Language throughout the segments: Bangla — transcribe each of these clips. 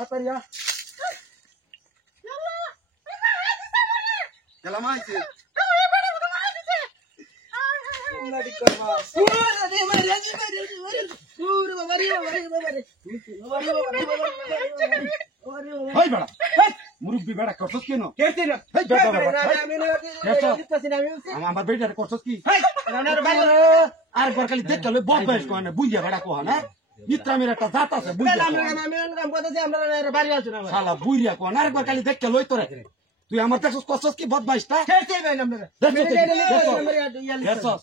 Ataria. Ela mais. Hai bada. মুরব্বি বেড়া করছস কেন কেতে না এই বেটা আমার বেটার করছস কি আরেকবার খালি দেখ চলে বহুত বাইশ কোয়া না বুঝিয়া বেড়া কোয়া না ইত্রা মেরা একটা জাত আছে বুঝিয়া কাম করতেছি আমরা বাড়ি আছো না শালা বুইরিয়া কোয়া না আরেকবার খালি দেখ লই তোরে তুই আমার দেখছস করছস কি বদমাইশটা কেতে ভাই আমরা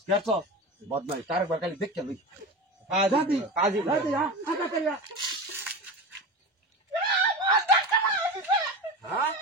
দেখছস বদমাইশ আরেকবার খালি দেখ লই আজাদি আজি আজি আগা করিয়া হ্যাঁ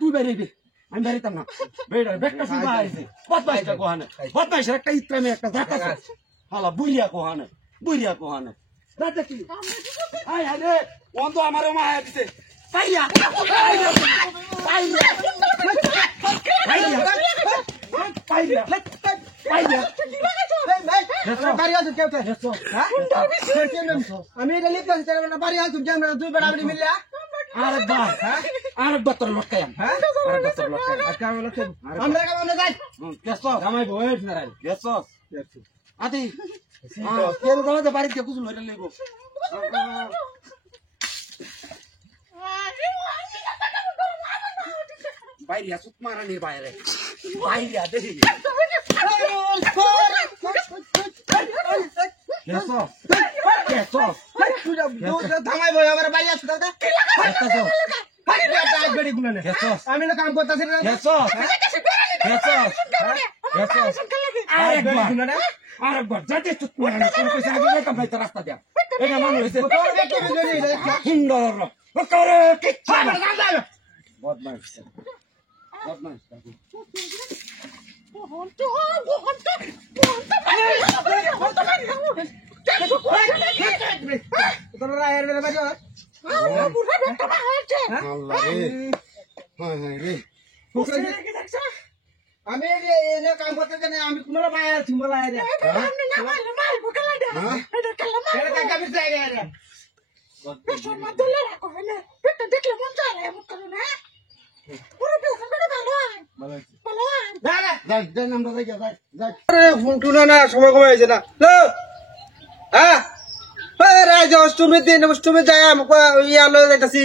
তুই বেরিয়ে আমি বেরিতাম না বেড়ার বেকটা শুনবা আইছে বদমাইশটা কোহানে বদমাইশের একটা ইত্রামে একটা জাত আছে হালা বুইরিয়া কোহানে দাদা কি আয় আরে বন্ধু আমারও মা আইছে পাইয়া আমি বাড়ি আসুন দুই বেড়া মিললে আরেকবার তোর লটকাই আমরা যাই জামাই বয়স না আতি কেন গলাতে বাড়িতে কুসুল হইলে লেগো বাইরে আসুক মারানির বাইরে দেখি ধামাই বই আমার বাড়ি আসু দাদা আমি না কাম করতেছি আরেকবার যাতে চুপ করে না কোন পয়সা আগে কাম ভাই রাস্তা দিয়া এটা মানুষ হইছে সুন্দর করে কিচ্ছা বদমাইশ তোরা এর বেলা বাজো আমি এনে কাম করতে জানি আমি কোন ভাই আছি বলা রে সময় কমে হয়েছে না অষ্টমীর দিন অষ্টমী যাই ইয়া লয়ে যাইতাছি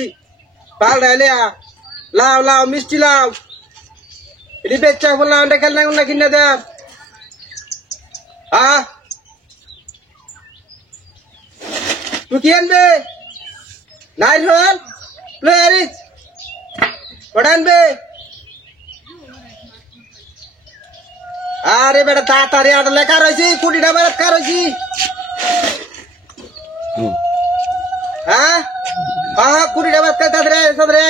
ভাল ডাইলে লাউ মিষ্টি লাউ এটি বেচা বললাম খেলনা গুলা কিনে দে তুই কি আনবে নাই রোল প্লেয়ারিস ওটা আনবে আরে বেটা তাড়াতাড়ি আর লেখা রয়েছি 20 টাকা লেখা রয়েছি হ্যাঁ 20 টাকা তাড়াতাড়ি সদরে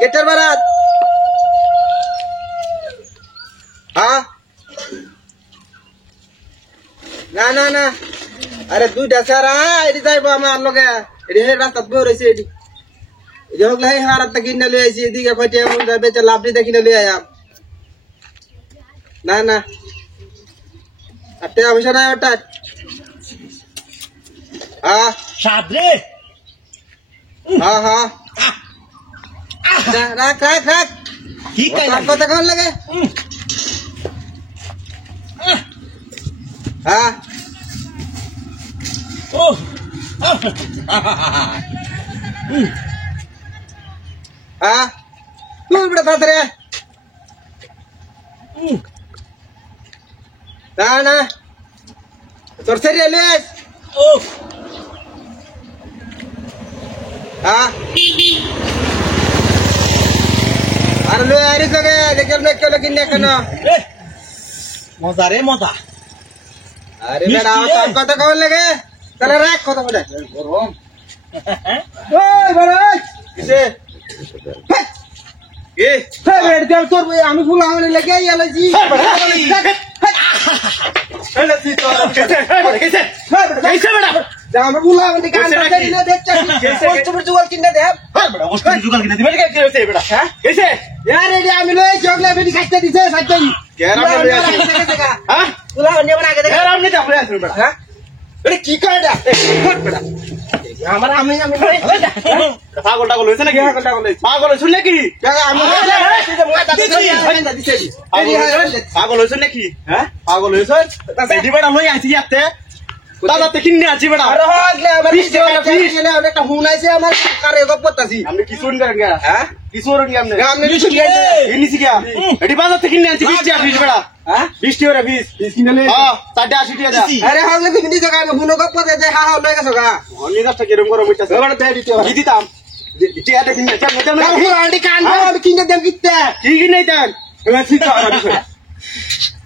গেটের বারাত না আরে দুইটা সারা এটি যাইবো আমার লগে এটি রাস্তা বই রয়েছে এটি হোক লাই হারাত কিনে লই আইছি এদিকে কয়টা বেচে লাভ দিতে কিনে লই আয়াম না আর টাকা পয়সা নাই ওটা সাদরে রাখ কি কথা কেমন লাগে তুই বড় তাড়াতাড়ি না তোর সেরিয়া লেস আর লো আরে সগে দেখল কিনে কেন মজা রে মজা আরে বেড়া কথা কেমন লাগে তাহলে রাখ কথা বলে গরম ওই বড় কিসে এ রেড দেব তোর আমি ফুল আমি লেগে আইলাছি এলে তুই তো কেসে কেসে বেটা আমি ফুল আমি কান দিলে দেখছি কষ্ট জুগাল কিনে দে বেটা ওস্তাদ জুগাল কিনে দিবে কে কেসে বেটা হ্যাঁ কেসে यार রেডি আমি লই জগলে বেটি খাইতে দিছে সাইতেই কেরা নে লই আসি হ্যাঁ ফুল আমি বনা কে দেখ কেরা আমনে তাহলে আসবে বেটা হ্যাঁ এটা কি করে এটা বেটা আমার আমি পাগল টাগল হইছে নাকি পাগল হইছ নাকি আমি দিছে পাগল হইছ নাকি হ্যাঁ পাগল হইছ সেদি বেটা লই আইছি ইয়াতে দাদা তে কিনে আছি বেটা আরে হগলে আমার গেলে একটা হুনাইছে আমার কারে গপতাছি আপনি কি শুন করেন গা হ্যাঁ কি শুন কি আপনি আপনি কিছু গেছে এই নিছি কি এডি বাজার থেকে কিনে আছি 20 টাকা 20 বেটা হ্যাঁ 20 টাকা 20 কিনে লে হ্যাঁ 80 টাকা আরে হগলে তুমি দিছো কাম হুনো গপতে যে হা হা লই গেছো গা অন্য রাস্তা কিরম গরম হইতাছে বেটা দে দিতে কি দিতাম দিতে আতে কিনে চল চল ফুল আন্টি কান আমি কিনে দেব কিতে কি কিনে দেন এবার ঠিক আছে বিষয়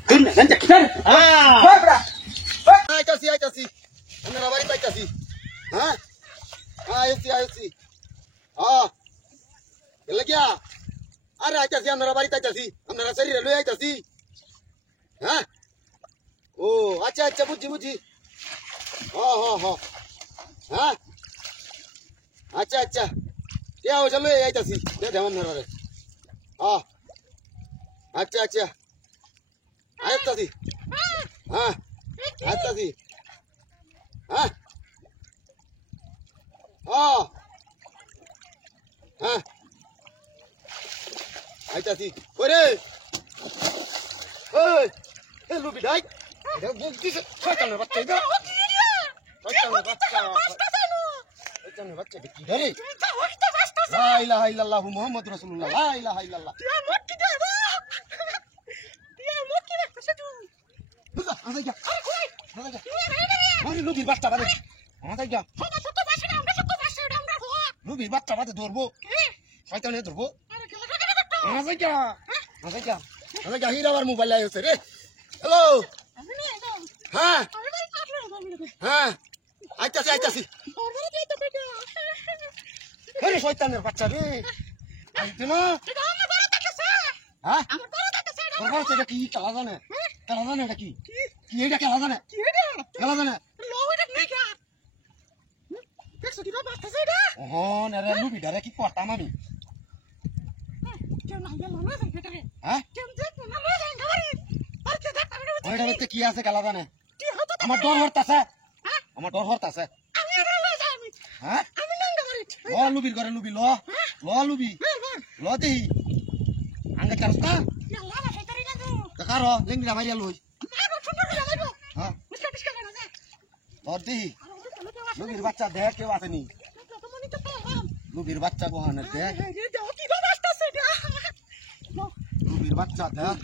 শুন না জানতে হয় বড়া আইতাছি আপনারা বাড়ি পাইতাছি হ্যাঁ আইছি হ্যাঁ এলে গিয়া আরে আইতাছি আপনারা বাড়ি পাইতাছি আপনারা শরীরে লই আইতাছি হ্যাঁ ও আচ্ছা বুঝছি হ্যাঁ আচ্ছা কে হইছে লই আইতাছি দে দেন আপনারা হ্যাঁ আচ্ছা আইতাছি হ্যাঁ আইতাছি হ্যাঁ হ্যাঁ আইতাছি ওরে ওই এ লুবি ডাই এটা বুঝছি শয়তানের বাচ্চা এটা শয়তানের বাচ্চা কি রে লা ইলাহা ইল্লাল্লাহু মুহাম্মাদুর রাসূলুল্লাহ লা ইলাহা ইল্লাল্লাহ লুবির বাচ্চা বাদে লুবির বাচ্চা বাদে ধরবো শয়তানে ধরবো হির আবার মোবাইল আইছে রে হ্যালো হ্যাঁ আইতাছি আরে শয়তানের বাচ্চা রে আইতে না হ্যাঁ তোর বাচ্চা এটা কি খেলা জানে এটা কি এটা খেলা জানে ওহো রে লুবি ডারে কি করতাম আমি হ্যাঁ ওইটা বলতে কি আছে খেলা জানে আমার ডর হরতাছে হ্যাঁ ল লুবির ঘরে লুবি ল লুবি ল দেহি আঙ্গে চারস্তা কারো লেঙ্গিরা মারিয়া লই হ্যাঁ ল দেহি লুবির বাচ্চা দেখ কেউ আসেনি লুবির বাচ্চা কোহানে দেখ লুবির বাচ্চা দেখ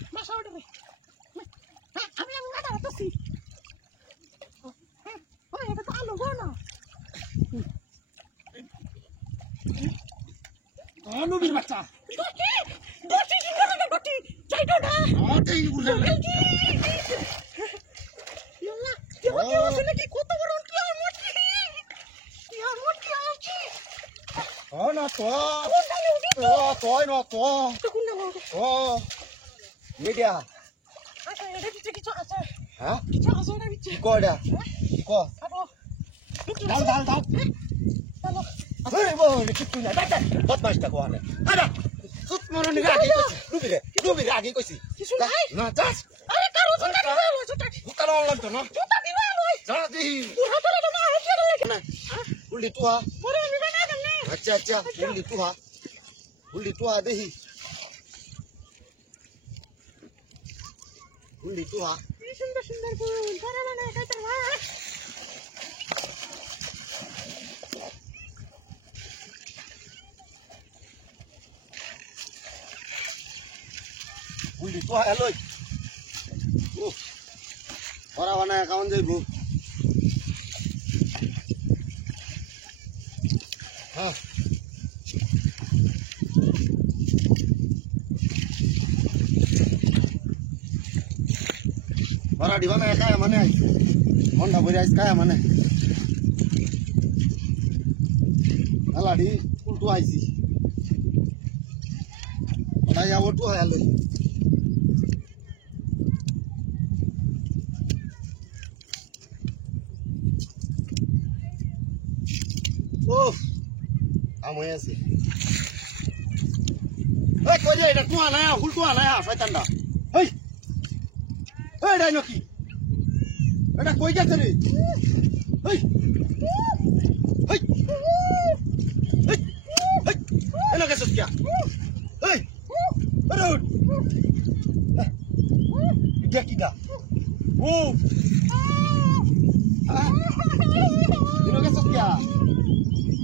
লুবির বাচ্চা মিডিয়া হ্যাঁ কি কয়টা কি ক দাও বদমাইশটা কোয়ানে আরে সুত মরনি লুবির আগে কইছি না যাস বুকানো অনলাইন তো না জানা দিহি উল্লি তুহা আচ্ছা উল্লি তুহা দেহি উল্লি তুহা উল্লি তুহা এলই ওরা বানায় কেমন যাইব হ্যাঁ ওরা ডিবা না একা মানে মন্ডা বইরে আইস কায়া মানে আলাডি উল্টো আইছি তো হয় আলো ও আমি আছি এই কই রে এটা তুয়া না হুল তুয়া না শয়তানটা এই এই ডাইনো কি এটা কই গেছে রে এই এই এই এই এনা গেছে কি এই আরে এটা কি দা ও এনা গেছে কি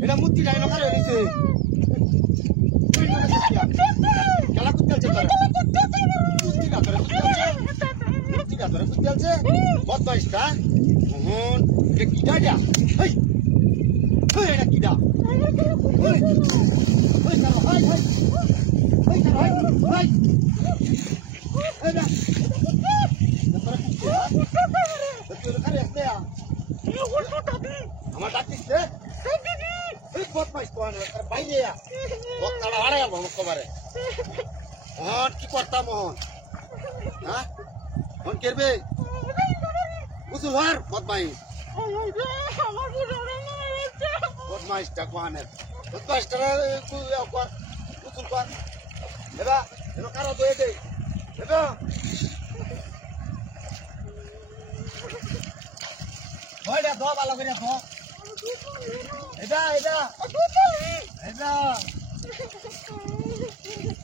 এটা মুতি ডাইনো করে নিছে খেলা করতে চলছে বদমাইশটা মোহন এটা কিডা যা এই এই এটা কিডা এই এই চলো হাই হাই এই চলো হাই হাই এই না আমার ডাকতিছে এই বদমাইশ কোন বাইরে বক্তাটা হারায় আমার কবারে মোহন কি করতা মোহন হ্যাঁ মোহন করবে বুঝু হার বদমাইশ বদমাইশটা কোহানের বদমাইশটা বুঝুন কর এবা এনো কারো দয়ে দে এবা ভয়টা ধ ভালো করে ধ এটা এটা এটা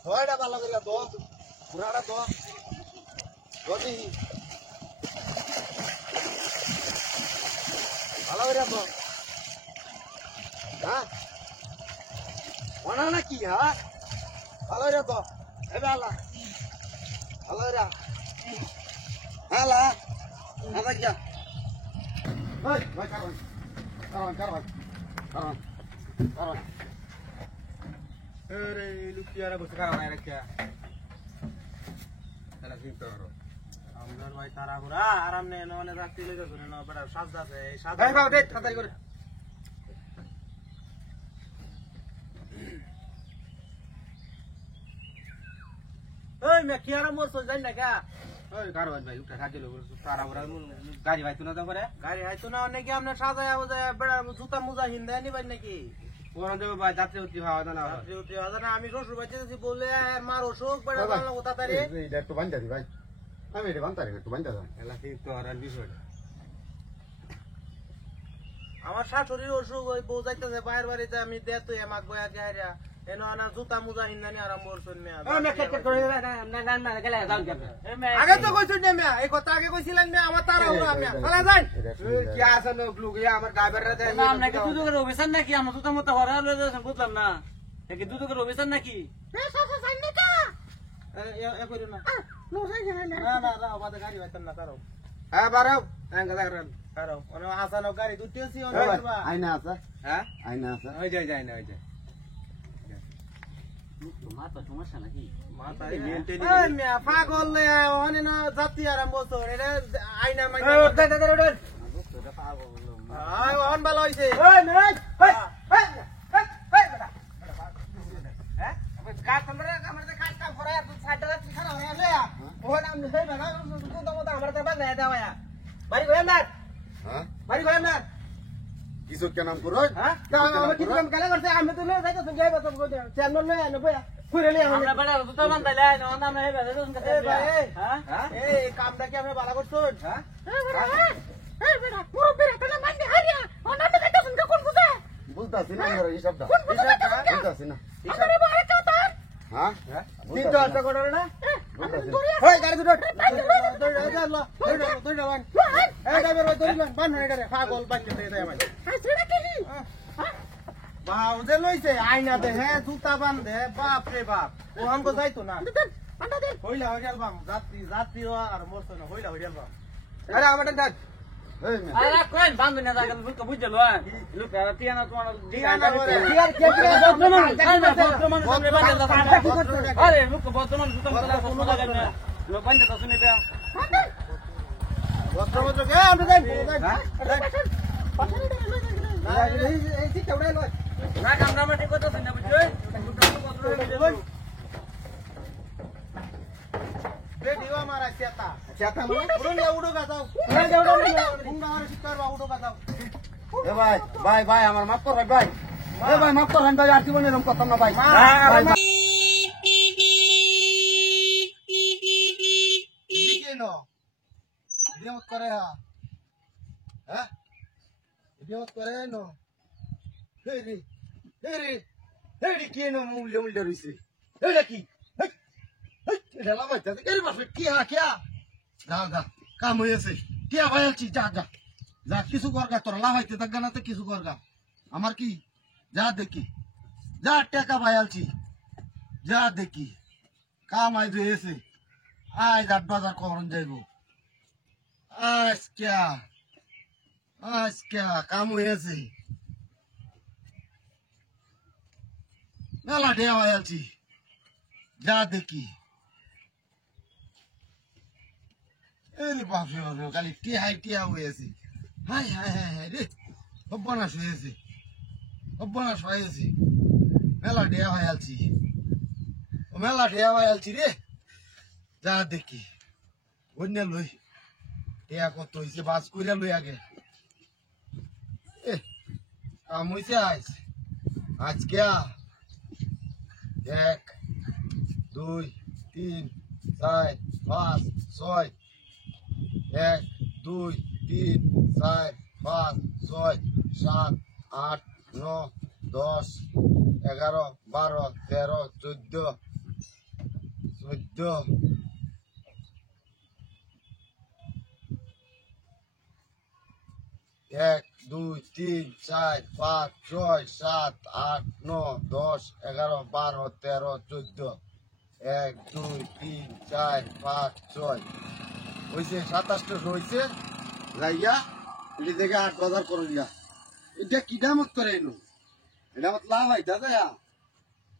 ভয়টা ভালো করে ধ পুরাটা ধ যদি ভালো করে ধ হ্যাঁ মনে নাকি হ্যাঁ ভালো করে ধ এটা আলা ভালো করে হ্যাঁ লা হ্যাঁ কি ভাই ভাই কারণ কারণ কারণ কারণ अरे लुकियारा बस करा नहीं रखा चला ठीक करो আমদার ভাই তারা পুরা আরাম নেই না মানে রাত্রি লেগে শুনে না বড় সাজদা আছে এই সাজদা भाई बाबू देख खतरी कर ওই মে কি আরাম মোর সই না কা ओए कार भाई उठा खा दिलो तारा बरा गाड़ी भाई तू ना तो करे গাড়ি হয়তো না অনেকে আমরা সাজায় ওজায় বড় জুতা মুজা হিন্দা নিবাই নাকি ওরা দেব ভাই যাত্রী উঠি হাওয়া না রাত্রি উঠে আজানা আমি শ্বশুর বাড়িতে যাচ্ছি বলে আর মার অসুখ বড় ভালো কথা তারে এটা একটু বান্ধা দি ভাই আমি এটা বান্ধা একটু বান্ধা দাও এলা ঠিক তো আর বিষয় আমার শাশুড়ির অসুখ ওই বউ যাইতেছে বাইরের বাড়িতে আমি দে তুই আমাক বয়া গায়রা এনো না জুতা মুজা হিন্দা নি আরাম করছুন মিয়া আগে তো কইছুন না মিয়া এই কথা আগে কইছিলেন না আমার তারা হলো মিয়া চলে যান क्या सन लोग ये हमारे ड्राइवर रहते हैं আমরা কি দুদকের অভিযান নাকি আমরা জুতা মতো হরা লয়ে যাচ্ছেন বুঝলাম না কি দুদকের অভিযান নাকি এ কইরো না না না না বাদে গাড়ি হইতাম না তারও है बारह एंगल कर তারও ওনে আসানো গাড়ি দুটিছি ভাই ওনে করবা আইনা আছে हैं আইনা আছে हो जाए जाए ना हो जाए মাথা সমস্যা নাকি মাথা এই মেনটেন এই মিয়া পাগল লে ওনে না জাতি আরাম বছর এটা আইনা মাই আই ওন ভালো হইছে ओए नहीं কাজ আমরা কাজ কাম করে তুই সাইডে রাখি খানা হয়ে লে ওন আমি সেই না তুই তো মত আমরা তো বাজে দেওয়া বাড়ি গেলাম না হ্যাঁ বাড়ি গেলাম না কিছু কে নাম করো হ্যাঁ আমি কি কাম কেন করতে আমি তো লয়ে যাইতো তুই যাইবা তো চেয়ারম্যান লয়ে আনো বয়া কইরে লি আমরা আমরা বড় জুতা বান্ধাইলে না আমরা হেবে দেখুন এ ভাই হ্যাঁ এই কামটা কি আমরা ভালো করছুন हैं বলতাছি না আমার এই শব্দ বলতাছি না হ্যাঁ তিন তো আটটা করে না বলতাছি ওই গাড়ি দুটো দৌড় বান এই ড্রাইভার ভাই দৌড় বান এটা রে পাগল বান দে দে ভাই বাউ যে লইছে আইনা দে হে জুতা বান দে বাপ রে বাপ ও আমগো যাইতো না হইলা হইল বাম যাত্রী যাত্রী আর মোরছ না হইলা হইল বাম अरे हमारे दाद এই মে আরে কোন বান্ধব না জায়গা লোক বুঝলো লোক তিয়ানা তোমার তিয়ানা বলে। আরে লোক বর্তমান জুতা মতো কোনো জায়গা না লোক বান্ধব তো শুনে দেয়া ভদ্র কে আমরা যাই এই ঠিক কেউড়াই লয় না কামরা মাটি কত শুনে বুঝছো बेटिवा मारा सेता চেতা মানে उडून या उडू का जाऊ उंगा और शिकार बा उडू का जाऊ এ ভাই ভাই ভাই আমার মাফ কর ভাই এ ভাই মাফ করেন ভাই আর জীবনে এরকম কথা না ভাই কেন বিমত করে হ্যাঁ বিমত করে নো হেরি হেরি হেরি কেন মুল্লে মুল্লে রইছে এটা কি এটা লাভাই তাতে কেন বাসে কি কিয়া যা যা কাম হয়েছে কিয়া ভাই আছি যা যা যা কিছু করগা তোর লাভাইতে থাকবে না তো কিছু করগা আমার কি যা দেখি যা টাকা ভাই আলছি যা দেখি কাম আই হয়েছে আজ 8 বাজার করন যাইব আজ ক্যা কাম হয়েছে মেলা ঢেয়া ভাই আলছি যা দেখি এরে বাপরে বাপরে খালি টিয়া হয়েছে হাই হাই হাই হাই রে সর্বনাশ হয়েছে সর্বনাশ হয়েছে মেলা ঢেয়া ভাই আলছি মেলা ঢেয়া ভাই আলছি রে যা দেখি অন্য লই টিয়া কত হয়েছে বাস করে লই আগে কাম হয়েছে আজকে 1 2 3 4 5 6 1 2 3 4 5 6 7 8 9 10 11 12 13 14 1 2 3 4 5 6 7 8 9 10 11 12 13 14 1 2 3 4 5 6 হয়েছে 27টা হয়েছে যাইয়া এটি দেখে 8 বাজার করে দিয়া এটা কি দামত করে এলো এটা মত লাভ হয় দাদা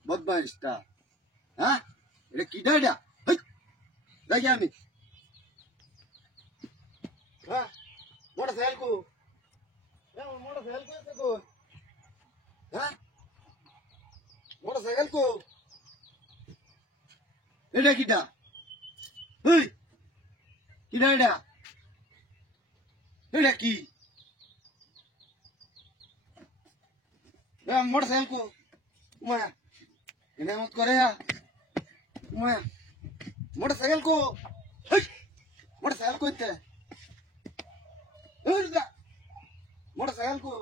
বদমাইশটা হ্যাঁ এটা কি ডাইডা দেখি আমি হ্যাঁ মোটর সাইকেল কো মোটর সাইকেল কো হ্যাঁ মোটর সাইকেল কো এটা কিটা কিটা এটা এটা কি মোটর সাইকেল কো মায়া এটা মত করে মায়া মোটর সাইকেল কো মোটর সাইকেল কইতে মোটর সাইকেল কো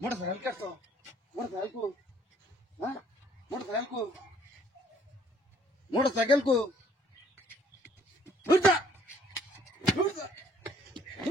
মোটর সাইকেল কাটতো মোটর সাইকেল কো হ্যাঁ মোটর সাইকেল কো